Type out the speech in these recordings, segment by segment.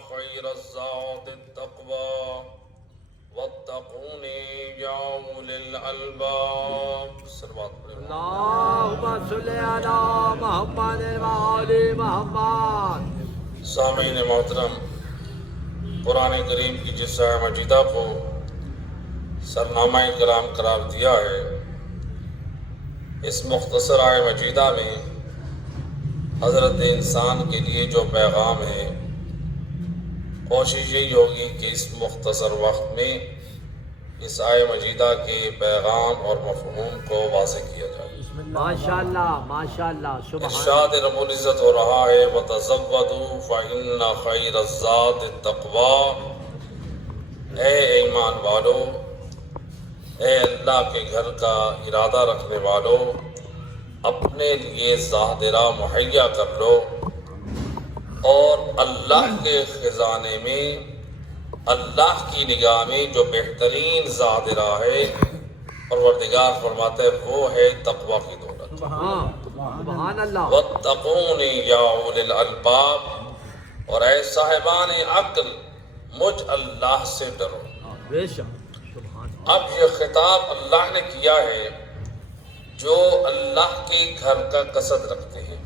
خير الزاد التقوى واتقون يا أولي الألباب. اللهم صل على محمد وآل محمد. سامعین محترم، قرآن کریم کی جس آیہ مجیدہ کو سرنامہ کلام قرار دیا ہے، اس مختصر آیہ مجیدہ میں حضرت انسان کے لیے جو پیغام ہے، کوشش یہی ہوگی کہ اس مختصر وقت میں اس آیہ مجیدہ کے پیغام اور مفہوم کو واضح کیا جائے۔ ماشاءاللہ ماشاءاللہ، سبحان ارشاد رب العزت ہو رہا ہے وَتَزَوَّدُوا فَإِنَّ خَيْرَ الزَّادِ التَّقْوَىٰ۔ اے ایمان والو، اے اللہ کے گھر کا ارادہ رکھنے والو، اپنے لیے زادرہ مہیا کر لو، اور اللہ کے خزانے میں، اللہ کی نگاہ میں جو بہترین زادرہ ہے، پروردگار فرماتا ہے وہ ہے تقوی کی دولت۔ سبحان اللہ۔ وَاتَّقُونِ يَا أُولِي الْأَلْبَابِ، اور اے صاحبان عقل، مجھ اللہ سے ڈرو۔ بے شک، سبحان اللہ۔ اب یہ خطاب اللہ نے کیا ہے جو اللہ کے گھر کا قصد رکھتے ہیں،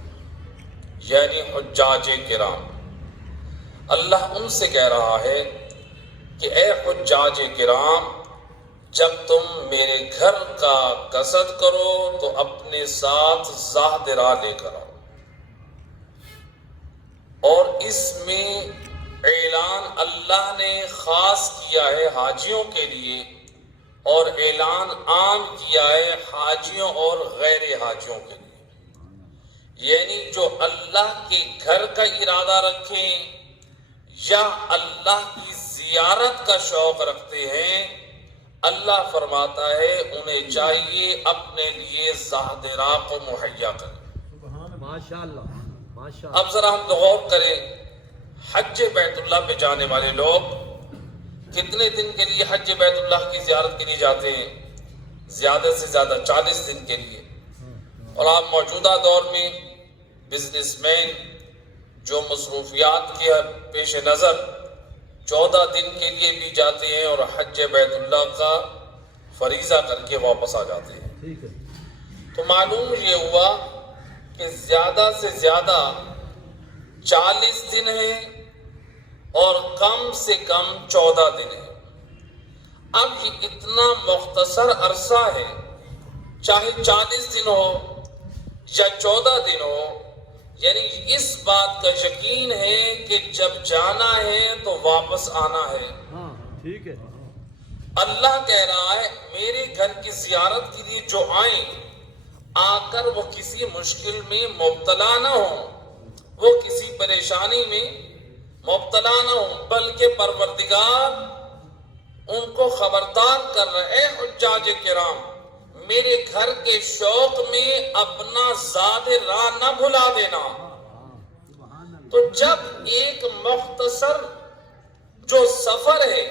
یعنی حجاج کرام۔ اللہ ان سے کہہ رہا ہے کہ اے حجاج کرام، جب تم میرے گھر کا قصد کرو تو اپنے ساتھ زادرہ لے کر آؤ۔ اور اس میں اعلان اللہ نے خاص کیا ہے حاجیوں کے لیے، اور اعلان عام کیا ہے حاجیوں اور غیر حاجیوں کے لیے، یعنی جو اللہ کے گھر کا ارادہ رکھیں یا اللہ کی زیارت کا شوق رکھتے ہیں، اللہ فرماتا ہے انہیں چاہیے اپنے لیے زادرہ کو مہیا کریں۔ ماشاءاللہ ماشاءاللہ۔ اب ذرا ہم غور کریں، حج بیت اللہ پہ جانے والے لوگ کتنے دن کے لیے حج بیت اللہ کی زیارت کے لیے جاتے ہیں؟ زیادہ سے زیادہ 40 دن کے لیے۔ اور آپ موجودہ دور میں بزنس مین جو مصروفیات کے پیش نظر 14 دن کے لیے بھی جاتے ہیں اور حج بیت اللہ کا فریضہ کر کے واپس آ جاتے ہیں۔ تو معلوم یہ ہوا کہ زیادہ سے زیادہ 40 دن ہیں اور کم سے کم 14 دن ہیں۔ اب یہ اتنا مختصر عرصہ ہے، چاہے 40 دن ہو یا 14 دن ہو، یعنی اس بات کا یقین ہے کہ جب جانا ہے تو واپس آنا ہے۔ ہاں ٹھیک ہے۔ اللہ کہہ رہا ہے میرے گھر کی زیارت کے لیے جو آئیں، آ کر وہ کسی مشکل میں مبتلا نہ ہوں، وہ کسی پریشانی میں مبتلا نہ ہوں، بلکہ پروردگار ان کو خبردار کر رہے ہیں حجاج کرام، میرے گھر کے شوق میں اپنا زادرہ نہ بھلا دینا۔ تو جب ایک مختصر جو سفر ہے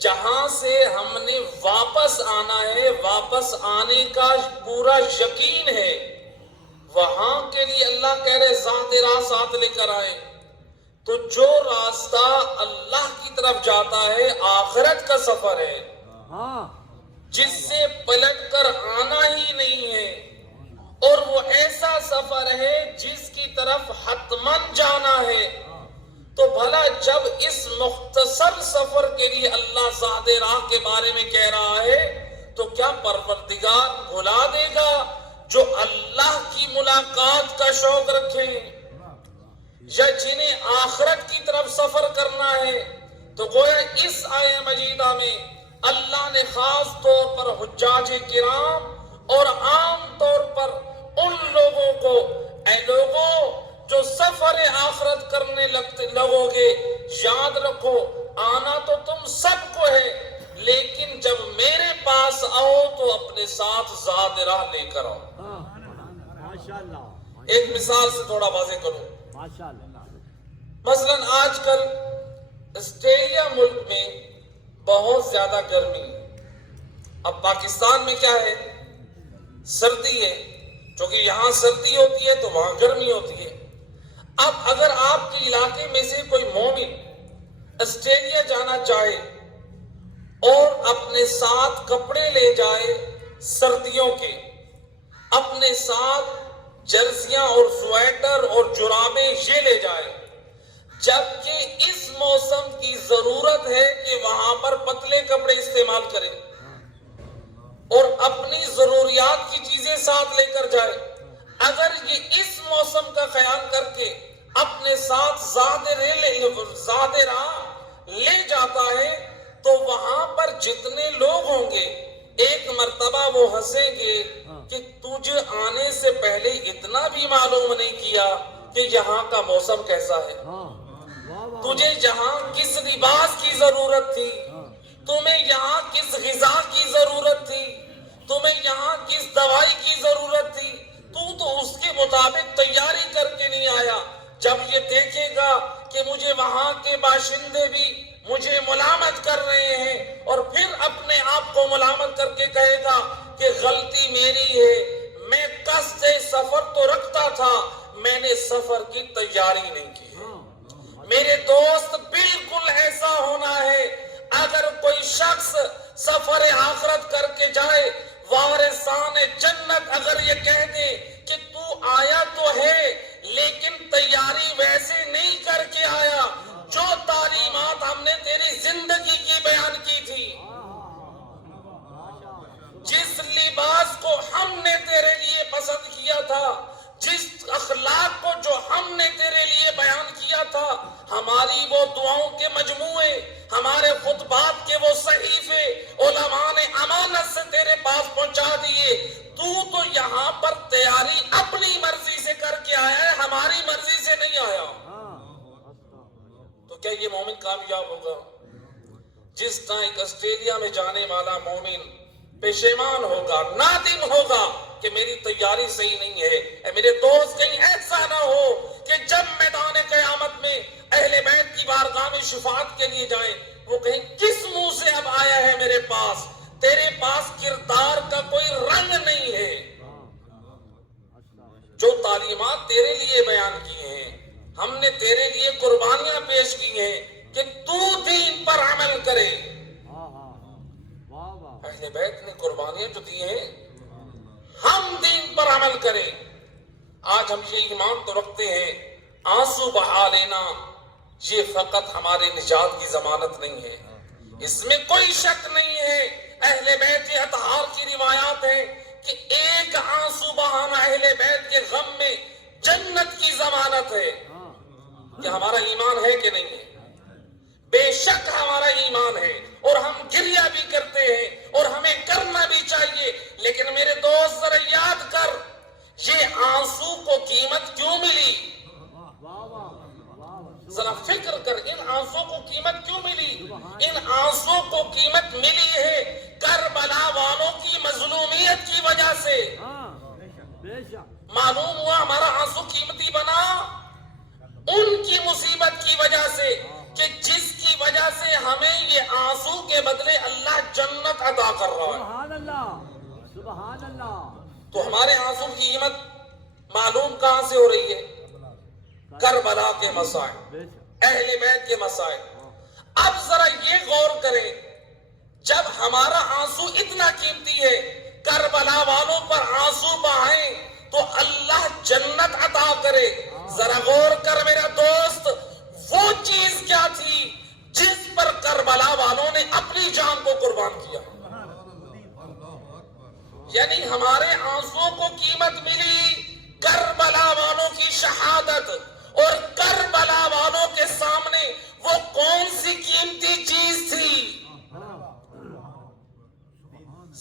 جہاں سے ہم نے واپس آنا ہے، واپس آنے کا پورا یقین ہے، وہاں کے لیے اللہ کہہ رہے زادرہ ساتھ لے کر آئیں۔ تو جو راستہ اللہ کی طرف جاتا ہے آخرت کا سفر ہے، جس سے پلٹ کر آنا ہی نہیں ہے، اور وہ ایسا سفر ہے جس کی طرف حتماً جانا ہے۔ تو بھلا جب اس مختصر سفر کے لیے اللہ زادرہ کے بارے میں کہہ رہا ہے تو کیا پروردگار بھلا دے گا جو اللہ کی ملاقات کا شوق رکھیں یا جنہیں آخرت کی طرف سفر کرنا ہے؟ تو گویا اس آیہ مجیدہ میں اللہ نے خاص طور پر حجاج کرام اور عام طور پر ان لوگوں کو، اے لوگوں جو سفر آخرت کرنے لگو گے، یاد رکھو آنا تو تم سب کو ہے، لیکن جب میرے پاس آؤ تو اپنے ساتھ زادرہ لے کر آؤ۔ ایک مثال سے تھوڑا واضح کروں۔ مثلا آج کل آسٹریلیا ملک میں بہت زیادہ گرمی ہے۔ اب پاکستان میں کیا ہے؟ سردی ہے، چونکہ یہاں سردی ہوتی ہے تو وہاں گرمی ہوتی ہے۔ اب اگر آپ کے علاقے میں سے کوئی مومن آسٹریلیا جانا چاہے اور اپنے ساتھ کپڑے لے جائے سردیوں کے، اپنے ساتھ جرسیاں اور سویٹر اور جرابیں یہ لے جائے، جبکہ اس موسم کی ضرورت ہے کہ وہاں پر پتلے کپڑے استعمال کرے اور اپنی ضروریات کی چیزیں ساتھ لے کر جائے۔ اگر یہ اس موسم کا خیال کر کے اپنے ساتھ زیادہ راہ لے جاتا ہے تو وہاں پر جتنے لوگ ہوں گے ایک مرتبہ وہ ہنسیں گے کہ تجھے آنے سے پہلے اتنا بھی معلوم نہیں کیا کہ یہاں کا موسم کیسا ہے، تجھے یہاں کس لباس کی ضرورت تھی، تمہیں یہاں کس غذا کی ضرورت تھی، تمہیں یہاں کس دوائی کی ضرورت تھی، تو اس کے مطابق تیاری کر کے نہیں آیا۔ جب یہ دیکھے گا کہ مجھے وہاں کے باشندے بھی مجھے ملامت کر رہے ہیں اور پھر اپنے آپ کو ملامت کر کے کہے گا کہ غلطی میری ہے، میں قصد سفر تو رکھتا تھا، میں نے سفر کی تیاری نہیں کی ہے۔ میرے دوست بالکل ایسا ہونا ہے، اگر کوئی شخص سفر آخرت کر کے جائے، وارثان جنت اگر یہ کہہ دے کہ تو آیا تو ہے لیکن تیاری ویسے نہیں کر کے آیا جو تعلیمات ہم نے تیری زندگی کی بیان کی تھی، جس لباس کو ہم نے تیرے لیے پسند کیا تھا، جس اخلاق کو جو ہم نے تیرے لیے بیان کیا تھا، ہماری وہ دعاؤں کے مجموعے، ہمارے خطبات کے وہ صحیفے علماء نے امانت سے تیرے پاس پہنچا دیے، تو یہاں پر تیاری اپنی مرضی سے کر کے آیا ہے، ہماری مرضی سے نہیں آیا۔ تو کیا یہ مومن کامیاب ہوگا؟ جس طرح ایک آسٹریلیا میں جانے والا مومن پشیمان ہوگا، نادم ہوگا کہ میری تیاری صحیح نہیں ہے۔ اے میرے دوست، کہیں ایسا نہ ہو کہ جب میدان قیامت میں اہل بیت کی بارگاہ میں شفاعت کے لیے جائیں، وہ کہیں کس منہ سے اب آیا ہے میرے پاس، تیرے پاس کردار کا کوئی رنگ نہیں ہے۔ جو تعلیمات تیرے لیے بیان کی ہیں، ہم نے تیرے لیے قربانیاں پیش کی ہیں کہ تو دین پر عمل کرے۔ اہل بیت نے قربانیاں جو دی ہیں، ہم دین پر عمل کریں۔ آج ہم یہ ایمان تو رکھتے ہیں، آنسو بہا لینا یہ فقط ہمارے نجات کی ضمانت نہیں ہے، اس میں کوئی شک نہیں ہے۔ اہل بیت اطہار کی روایات ہیں کہ ایک آنسو بہانا اہل بیت کے غم میں جنت کی ضمانت ہے۔ کہ ہمارا ایمان ہے کہ نہیں ہے؟ بے شک ہمارا ایمان ہے اور ہم گریہ بھی کرتے ہیں اور ہمیں کرنا بھی چاہیے، لیکن میرے دوست ذرا یاد کر، یہ آنسو کو قیمت کیوں ملی؟ ذرا فکر کر، ان آنسو کو قیمت کیوں ملی؟ ان آنسو کو قیمت ملی ہے کربلا والوں کی مظلومیت کی وجہ سے۔ معلوم ہوا ہمارا آنسو قیمتی بنا ان کی مصیبت کی وجہ سے، کہ جس کی وجہ سے ہمیں یہ آنسو کے بدلے اللہ جنت عطا کر رہا ہے۔ سبحان اللہ، سبحان اللہ۔ تو ہمارے آنسو کی قیمت معلوم کہاں سے ہو رہی ہے؟ کربلا کے مسائل، اہل بیت کے مسائل۔ اب ذرا یہ غور کریں، جب ہمارا آنسو اتنا قیمتی ہے، کربلا والوں پر آنسو بہائیں تو اللہ جنت عطا کرے۔ ذرا غور کر میرا دوست، وہ چیز کیا تھی جس پر کربلا والوں نے اپنی جان کو قربان کیا؟ یعنی ہمارے آنسو کو قیمت ملی کربلا والوں کی شہادت، اور کربلا والوں کے سامنے وہ کون سی قیمتی چیز تھی؟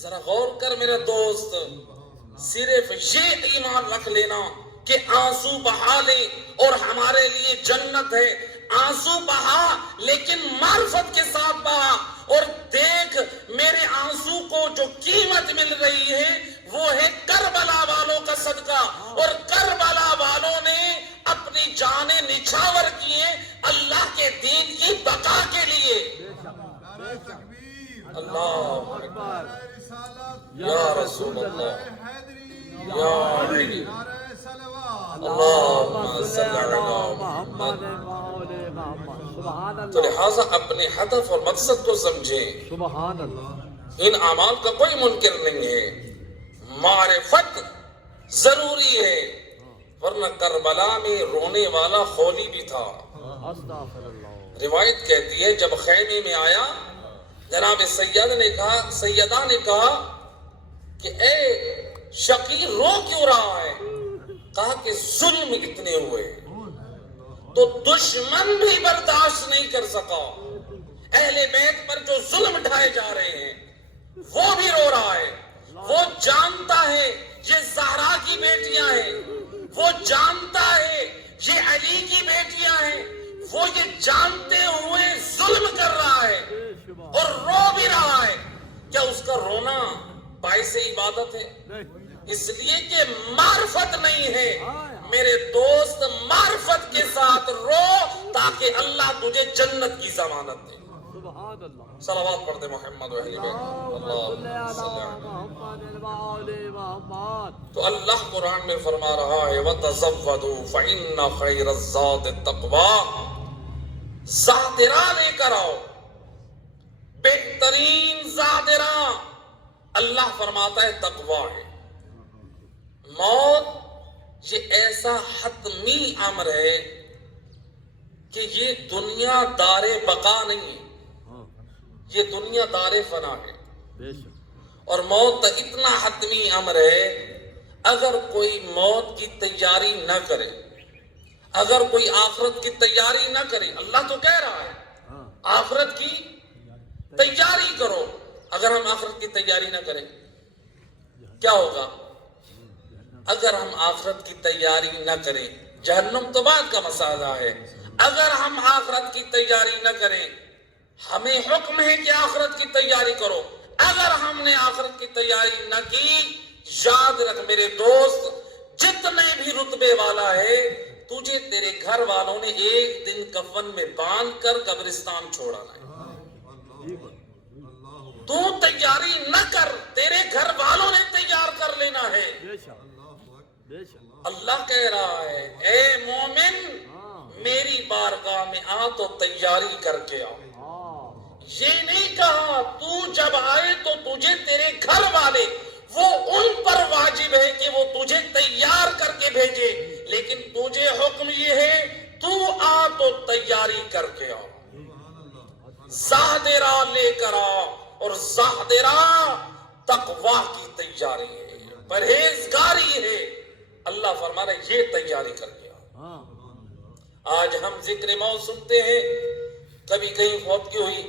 ذرا غور کر میرا دوست، صرف یہ ایمان رکھ لینا کہ آنسو بہا لے اور ہمارے لیے جنت ہے۔ آنسو بہا لیکن معرفت کے ساتھ بہا، اور دیکھ میرے آنسو کو جو قیمت مل رہی ہے وہ ہے کربلا والوں کا صدقہ، اور کربلا والوں نے اپنی جانیں نچھاور کیے اللہ کے دین کی بقا کے لیے۔ اللہ اکبر، یا رسول اللہ، یا علی، اللہم صلی علی محمد بآل محمد سبحان تو اللہ لہٰذا اپنے ہدف اور مقصد کو سمجھیں. سبحان اللہ ان اعمال کا کوئی منکر نہیں ہے. معرفت ضروری ہے، ورنہ کربلا میں رونے والا خولی بھی تھا. استغفر اللہ روایت کہتی ہے جب خیمے میں آیا، جناب سیدہ نے کہا کہ اے شقی رو کیوں رہا ہے؟ کہا کہ ظلم اتنے ہوئے تو دشمن بھی برداشت نہیں کر سکا. اہل بیت پر جو ظلم ڈھائے جا رہے ہیں وہ بھی رو رہا ہے. وہ جانتا ہے یہ زہرا کی بیٹیاں ہیں، وہ جانتا ہے یہ علی کی بیٹیاں ہیں، وہ یہ جانتے ہوئے ظلم کر رہا ہے اور رو بھی رہا ہے. کیا اس کا رونا باعث عبادت ہے؟ اس لیے کہ معرفت نہیں ہے. میرے دوست معرفت کے ساتھ رو تاکہ اللہ تجھے جنت کی ضمانت دے. سبحان اللہ صلوات پڑھ دے محمد و اہل بیت. اللہم صلی اللہ صلی علی اللہ. محمد وآل محمد. تو اللہ قرآن میں فرما رہا ہے وَتَزَوَّدُوا فَإِنَّ خَيْرَ الزَّادِ التَّقْوَىٰ. زادرا لے کر آؤ، بہترین زادرا اللہ فرماتا ہے تقویٰ ہے. موت یہ ایسا حتمی امر ہے کہ یہ دنیا دار بقا نہیں ہے، یہ دنیا دار فنا ہے. بے شک اور موت اتنا حتمی امر ہے، اگر کوئی موت کی تیاری نہ کرے، اگر کوئی آخرت کی تیاری نہ کرے، اللہ تو کہہ رہا ہے آخرت کی تیاری کرو. اگر ہم آخرت کی تیاری نہ کریں کیا ہوگا؟ اگر ہم آخرت کی تیاری نہ کریں، جہنم تو بعد کا مسئلہ ہے. اگر ہم آخرت کی تیاری نہ کریں، ہمیں حکم ہے کہ آخرت کی تیاری کرو. اگر ہم نے آخرت کی تیاری نہ کی، یاد رکھ میرے دوست، جتنے بھی رتبے والا ہے، تجھے تیرے گھر والوں نے ایک دن کفن میں باندھ کر قبرستان چھوڑانا ہے. تو تیاری نہ کر، تیرے گھر والوں نے تیار کر لینا ہے. بے شک بے شک اللہ کہہ رہا ہے اے مومن میری بارگاہ میں آ تو تیاری کر کے آؤ. یہ نہیں کہا تو جب آئے تو تجھے تیرے گھر والے، وہ ان پر واجب ہے کہ وہ تجھے تیار کر کے بھیجے، لیکن تجھے حکم یہ ہے تو آ تو تیاری کر کے آؤ. زادرا لے کر آ، اور زادرا تقویٰ کی تیاری ہے، پرہیزگاری ہے. اللہ فرما رہا ہے یہ تیاری کر کے آؤ. آج ہم ذکر موت سنتے ہیں، کبھی کہیں فوت کی ہوئی،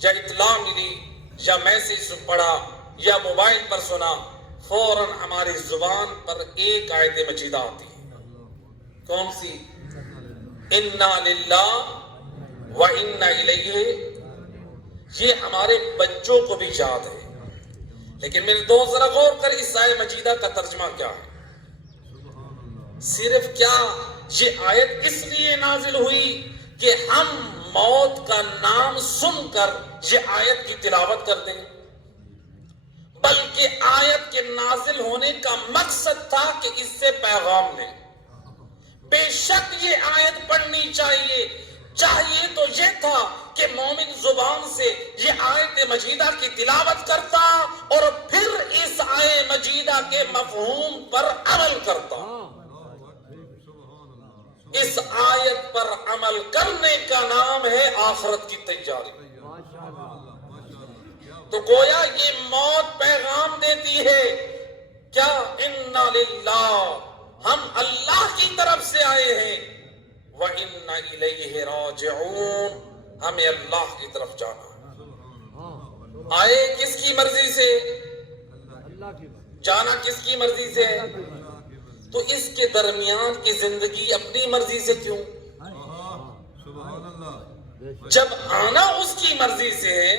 یا اطلاع ملی، یا میسج پڑھا، یا موبائل پر سنا، فوراً ہماری زبان پر ایک آیت مجیدہ آتی ہے. کون سی؟ انا للہ و انا الیہ. یہ ہمارے بچوں کو بھی یاد ہے، لیکن میرے دوست ذرا غور کر اس آیت مجیدہ کا ترجمہ کیا ہے. صرف کیا یہ آیت اس لیے نازل ہوئی کہ ہم موت کا نام سن کر یہ آیت کی تلاوت کر دیں، بلکہ آیت کے نازل ہونے کا مقصد تھا کہ اس سے پیغام لیں. بے شک یہ آیت پڑھنی چاہیے تو یہ تھا کہ مومن زبان سے یہ آیت مجیدہ کی تلاوت کرتا اور پھر اس آیت مجیدہ کے مفہوم پر عمل کرتا. اس آیت پر عمل کرنے کا نام ہے آخرت کی تیاری. تو گویا یہ موت پیغام دیتی ہے کیا؟ انا للہ، ہم اللہ کی طرف سے آئے ہیں، وَإِنَّ إِلَيْهِ رَاجِعُونَ، ہمیں اللہ کی طرف جانا ہے. آئے کس کی مرضی سے؟ جانا کس کی مرضی سے ہے؟ تو اس کے درمیان کی زندگی اپنی مرضی سے کیوں؟ جب آنا اس کی مرضی سے ہے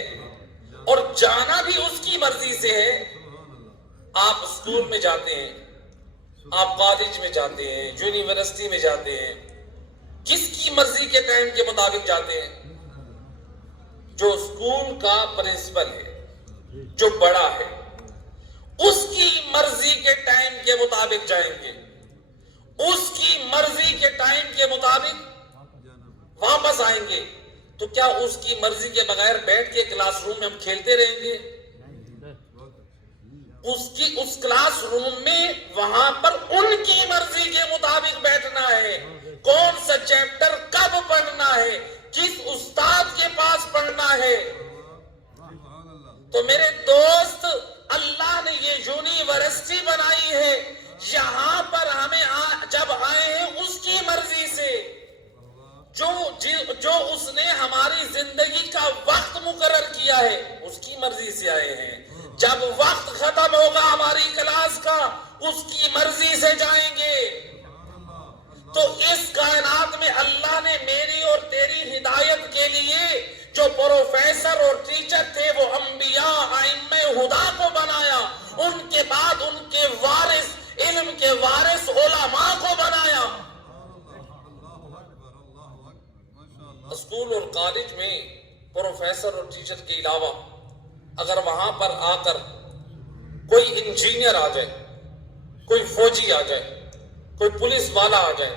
اور جانا بھی اس کی مرضی سے ہے. آپ اسکول میں جاتے ہیں، آپ کالج میں جاتے ہیں، یونیورسٹی میں جاتے ہیں، کس کی مرضی کے ٹائم کے مطابق جاتے ہیں؟ جو اسکول کا پرنسپل ہے، جو بڑا ہے، اس کی مرضی کے ٹائم کے مطابق جائیں گے. اس کی مرضی کے ٹائم کے مطابق واپس آئیں گے تو کیا اس کی مرضی کے بغیر بیٹھ کے کلاس روم میں ہم کھیلتے رہیں گے؟ اس کلاس روم میں وہاں پر ان کی مرضی کے مطابق بیٹھنا ہے، کون سا چیپٹر کب پڑھنا ہے، کس استاد کے پاس پڑھنا ہے۔ تو میرے دوست، اللہ نے یہ یونیورسٹی بنائی ہے، یہاں پر ہمیں جب آئے ہیں اس کی مرضی سے، جو اس نے ہماری زندگی کا وقت مقرر کیا ہے اس کی مرضی سے آئے ہیں۔ جب وقت ختم ہوگا ہماری کلاس کا، اس کی مرضی سے جائیں گے۔ تو اس کائنات میں اللہ نے میری اور تیری ہدایت کے لیے جو پروفیسر اور ٹیچر تھے وہ انبیاء ائمہ ہدا کو بنایا، ان کے بعد ان کے وارث، علم کے وارث علماء کو بنایا۔ اسکول اور کالج میں پروفیسر اور ٹیچر کے علاوہ اگر وہاں پر آ کر کوئی انجینئر آ جائے، کوئی فوجی آ جائے، کوئی پولیس والا آ جائے،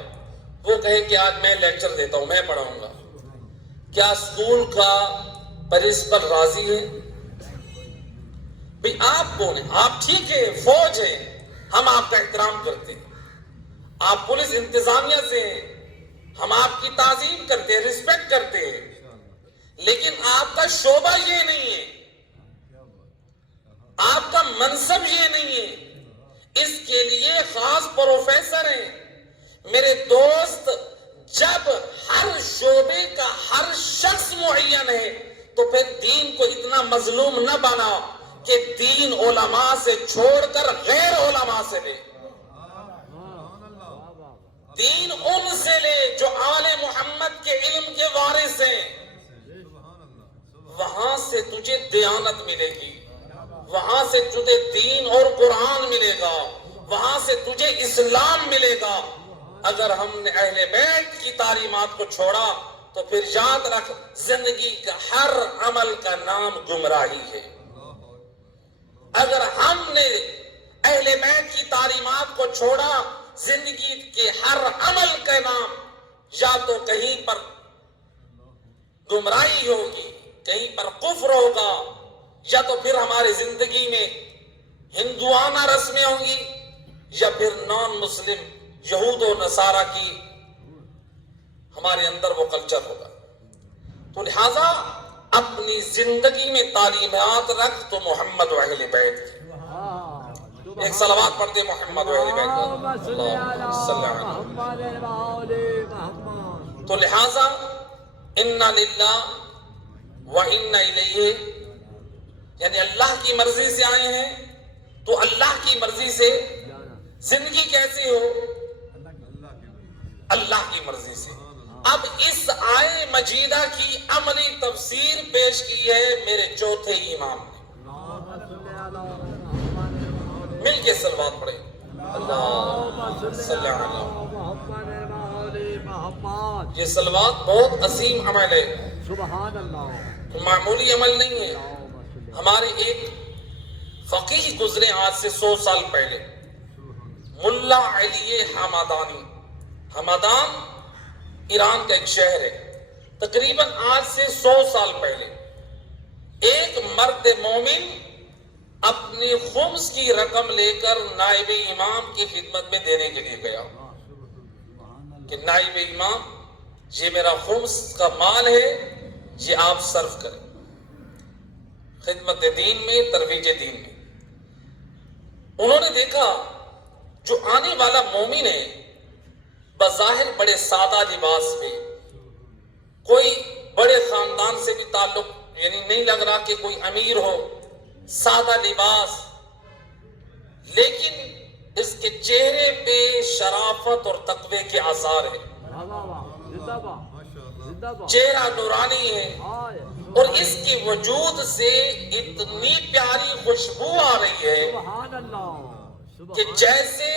وہ کہے کہ آج میں لیکچر دیتا ہوں، میں پڑھاؤں گا، کیا اسکول کا پرنسپل راضی ہے؟ بھئی آپ کون ہیں؟ آپ ٹھیک ہے فوج ہیں، ہم آپ کا احترام کرتے ہیں، آپ پولیس انتظامیہ سے ہیں، ہم آپ کی تعظیم کرتے ہیں، رسپیکٹ کرتے ہیں، لیکن آپ کا شعبہ یہ نہیں ہے، آپ کا منصب یہ نہیں ہے، اس کے لیے خاص پروفیسر ہیں۔ میرے دوست، جب ہر شعبے کا ہر شخص معین ہے تو پھر دین کو اتنا مظلوم نہ بنا کہ دین علماء سے چھوڑ کر غیر علماء سے لے۔ دین ان سے لے جو آل محمد کے علم کے وارث ہیں، وہاں سے تجھے دیانت ملے گی، وہاں سے تجھے دین اور قرآن ملے گا، وہاں سے تجھے اسلام ملے گا۔ اگر ہم نے اہل بیت کی تعلیمات کو چھوڑا تو پھر یاد رکھ، زندگی کا ہر عمل کا نام گمراہی ہے۔ اگر ہم نے اہل بیت کی تعلیمات کو چھوڑا، زندگی کے ہر عمل کا نام یا تو کہیں پر گمراہی ہوگی، کہیں پر کفر ہوگا، یا تو پھر ہماری زندگی میں ہندوانہ رسمیں ہوں گی، یا پھر نان مسلم یہود و نصارہ کی ہمارے اندر وہ کلچر ہوگا۔ تو لہذا اپنی زندگی میں تعلیمات رکھ تو محمد و اہل بیت کی۔ ایک صلوات پڑھتے محمد و اہل بیت کی۔ تو لہذا انا للہ و انا الیہ، یعنی اللہ کی مرضی سے آئے ہیں تو اللہ کی مرضی سے زندگی کیسے ہو؟ اللہ کی مرضی سے۔ اب اس آیے مجیدہ کی عملی تفسیر پیش کی ہے میرے چوتھے امام نے۔ مل کے صلوات پڑھیں۔ اللہ صلی اللہ۔ یہ صلوات بہت عظیم عمل ہے، سبحان اللہ، معمولی عمل نہیں ہے۔ ہمارے ایک فقیہ گزرے آج سے 100 سال پہلے، ملا علی حمدانی۔ حمدان ایران کا ایک شہر ہے۔ تقریباً آج سے 100 سال پہلے ایک مرد مومن اپنی خمس کی رقم لے کر نائب امام کی خدمت میں دینے کے لیے گیا کہ نائب امام، یہ میرا خمس کا مال ہے، یہ آپ صرف کریں خدمت دین میں، ترویج دین میں۔ انہوں نے دیکھا جو آنے والا مومن ہے بظاہر بڑے سادہ لباس میں، کوئی بڑے خاندان سے بھی تعلق یعنی نہیں لگ رہا کہ کوئی امیر ہو، سادہ لباس، لیکن اس کے چہرے پہ شرافت اور تقوی کے آثار ہیں، چہرہ نورانی ہے، اور اس کے وجود سے اتنی پیاری خوشبو آ رہی ہے کہ جیسے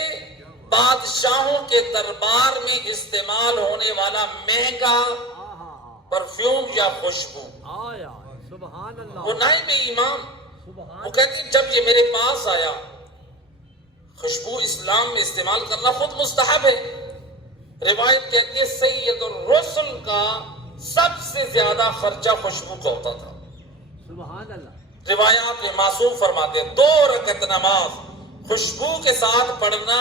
بادشاہوں کے دربار میں استعمال ہونے والا مہنگا پرفیوم یا خوشبو۔ وہ نائب امام، وہ کہتی جب یہ میرے پاس آیا، خوشبو اسلام میں استعمال کرنا خود مستحب ہے۔ روایت کہتی ہے سید الرسل کا سب سے زیادہ خرچہ خوشبو کا ہوتا تھا. سبحان اللہ. روایات میں معصوم فرماتے ہیں 2 رکعت نماز خوشبو کے ساتھ پڑھنا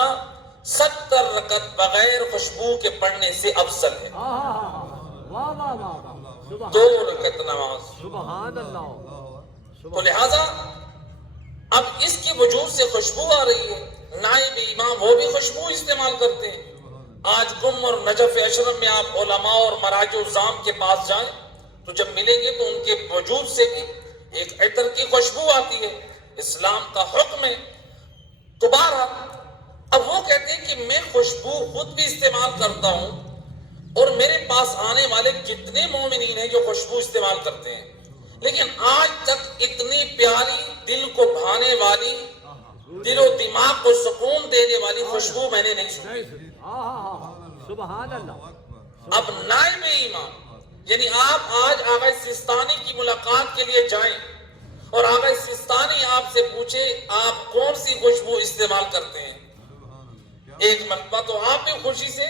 70 رکعت بغیر خوشبو کے پڑھنے سے افضل ہے. واہ واہ واہ واہ. 2 رکعت نماز. سبحان اللہ. تو لہذا اب اس کی وجود سے خوشبو آ رہی ہے. نائب امام وہ بھی خوشبو استعمال کرتے ہیں. آج گم اور نجف اشرف میں آپ علماء اور مراجع الزام کے پاس جائیں تو جب ملیں گے تو ان کے وجود سے بھی ایک عطر کی خوشبو آتی ہے. اسلام کا حکم ہے. تو بہرحال اب وہ کہتے ہیں کہ میں خوشبو خود بھی استعمال کرتا ہوں اور میرے پاس آنے والے کتنے مومنین ہیں جو خوشبو استعمال کرتے ہیں, لیکن آج تک اتنی پیاری دل کو بھانے والی, دل و دماغ کو سکون دینے والی خوشبو میں نے نہیں سنی. سبحان اللہ. اب نائب امام یعنی آپ آج آغا سستانی کی ملاقات کے لیے جائیں اور آغا سستانی آپ سے پوچھے آپ کون سی خوشبو استعمال کرتے ہیں, ایک مرتبہ تو آپ بھی خوشی سے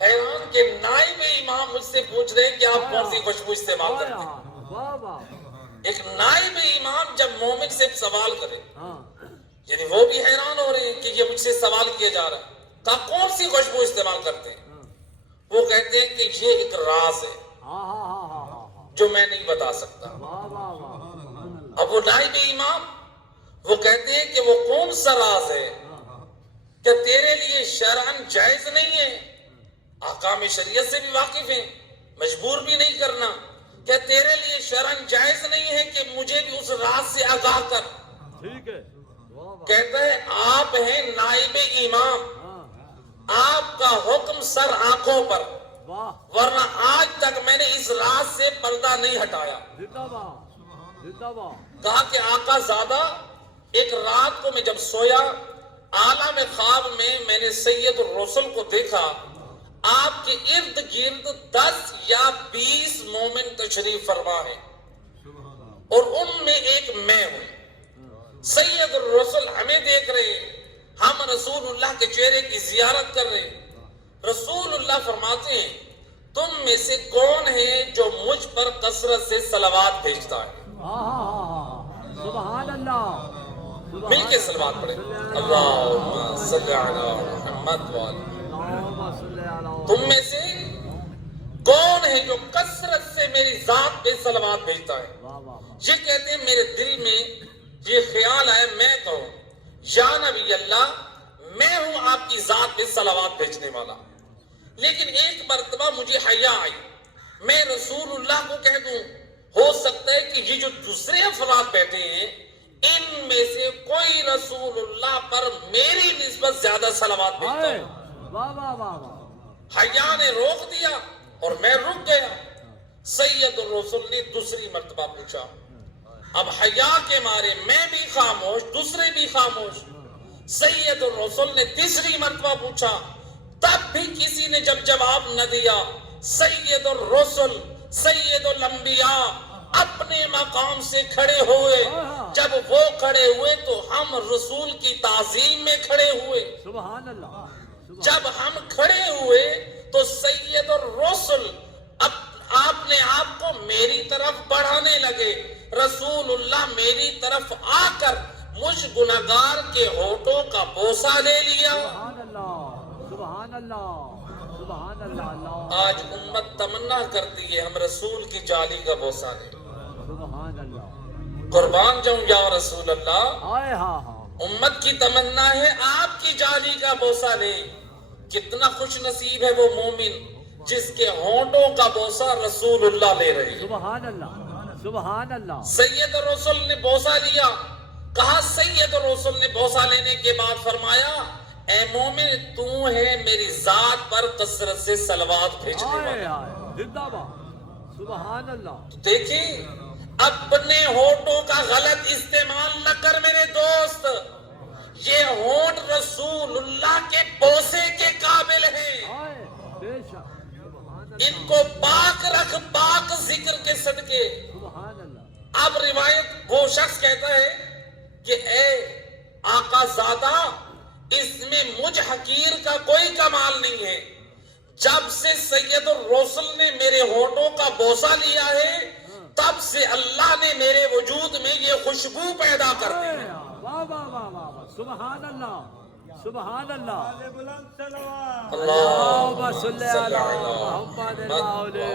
حیران کہ نائب امام مجھ سے پوچھ رہے ہیں کہ آپ کون سی خوشبو استعمال کرتے ہیں. ایک نائب امام جب مومن سے سوال کرے یعنی وہ بھی حیران ہو رہے ہیں کہ یہ مجھ سے سوال کیا جا رہا ہے کہ کون سی خوشبو استعمال کرتے ہیں. وہ کہتے ہیں کہ یہ ایک راز ہے جو میں نہیں بتا سکتا. اب وہ نائب امام وہ کہتے ہیں کہ وہ کون سا راز ہے, کیا تیرے لیے شرعاً جائز نہیں ہے, احکام شریعت سے بھی واقف ہیں, مجبور بھی نہیں کرنا, کیا تیرے لیے شرعاً جائز نہیں ہے کہ مجھے بھی اس راز سے آگاہ کر. ٹھیک ہے. کہتا ہے آپ ہیں نائب امام, آپ کا حکم سر آنکھوں پر, ورنہ آج تک میں نے اس راز سے پردہ نہیں ہٹایا. کہا کہ آقا زادہ ایک رات کو میں جب سویا عالم خواب میں نے سید الرسل کو دیکھا, آپ کے ارد گرد 10 یا 20 مومن تشریف فرما ہیں اور ان میں ایک میں ہوں. سید الرسل ہمیں دیکھ رہے ہیں, ہم رسول اللہ کے چہرے کی زیارت کر رہے ہیں. رسول اللہ فرماتے ہیں تم میں سے کون ہے جو مجھ پر کثرت سے صلوات بھیجتا ہے. سبحان اللہ. مل کے صلوات پڑھیں. اللہم صلی علی محمد وآلہ. تم میں سے کون ہے جو کثرت سے میری ذات پہ صلوات بھیجتا ہے. یہ کہتے ہیں میرے دل میں یہ خیال آئے میں کہوں یا نبی اللہ میں ہوں آپ کی ذات پہ صلوات بھیجنے والا, لیکن ایک مرتبہ مجھے حیا آئی, میں رسول اللہ کو کہہ دوں ہو سکتا ہے کہ یہ جو دوسرے افراد بیٹھے ہیں ان میں سے کوئی رسول اللہ پر میری نسبت زیادہ صلوات بھیجتا ہے. حیا نے روک دیا اور میں رک گیا. سید الرسل نے دوسری مرتبہ پوچھا, اب حیا کے مارے میں بھی خاموش, دوسرے بھی خاموش. سید الرسل نے تیسری مرتبہ پوچھا, تب بھی کسی نے جب جواب نہ دیا. سید الرسل سید الانبیاء اپنے مقام سے کھڑے ہوئے. جب وہ کھڑے ہوئے تو ہم رسول کی تعظیم میں کھڑے ہوئے. سبحان اللہ. جب ہم کھڑے ہوئے تو سید الرسل آپ نے آپ کو میری طرف بڑھانے لگے. رسول اللہ میری طرف آ کر مجھ گناہگار کے ہونٹوں کا بوسہ لے لیا. سبحان اللہ. سبحان اللہ. سبحان اللہ. آج امت تمنا کرتی ہے ہم رسول کی جالی کا بوسہ لیں. سبحان اللہ. قربان جاؤں یا رسول اللہ. ہاں. امت کی تمنا ہے آپ کی جالی کا بوسہ لے. کتنا خوش نصیب ہے وہ مومن جس کے ہونٹوں کا بوسہ رسول اللہ لے رہے ہیں. سبحان اللہ. سبحان اللہ. سید الرسل نے بوسہ لیا. کہا سید الرسل نے بوسہ لینے کے بعد فرمایا اے مومن تو ہے میری ذات پر کثرت سے صلوات بھیجنے والا. زندہ باد. سبحان اللہ. دیکھیں اپنے ہونٹوں کا غلط استعمال نہ کر میرے دوست. یہ ہونٹ رسول اللہ کے بوسے کے قابل ہیں. بے شک. ان کو پاک رکھ پاک ذکر کے صدقے. سبحان اللہ. اب روایت وہ شخص کہتا ہے کہ اے آقا زادہ اس میں مجھ حقیر کا کوئی کمال نہیں ہے. جب سے سید الرسل نے میرے ہونٹوں کا بوسہ لیا ہے تب سے اللہ نے میرے وجود میں یہ خوشبو پیدا کر دی ہے. واہ واہ واہ واہ واہ سبحان اللہ سبحان اللہ بلند صلوات. اللہ اللهم صل على محمد وعلى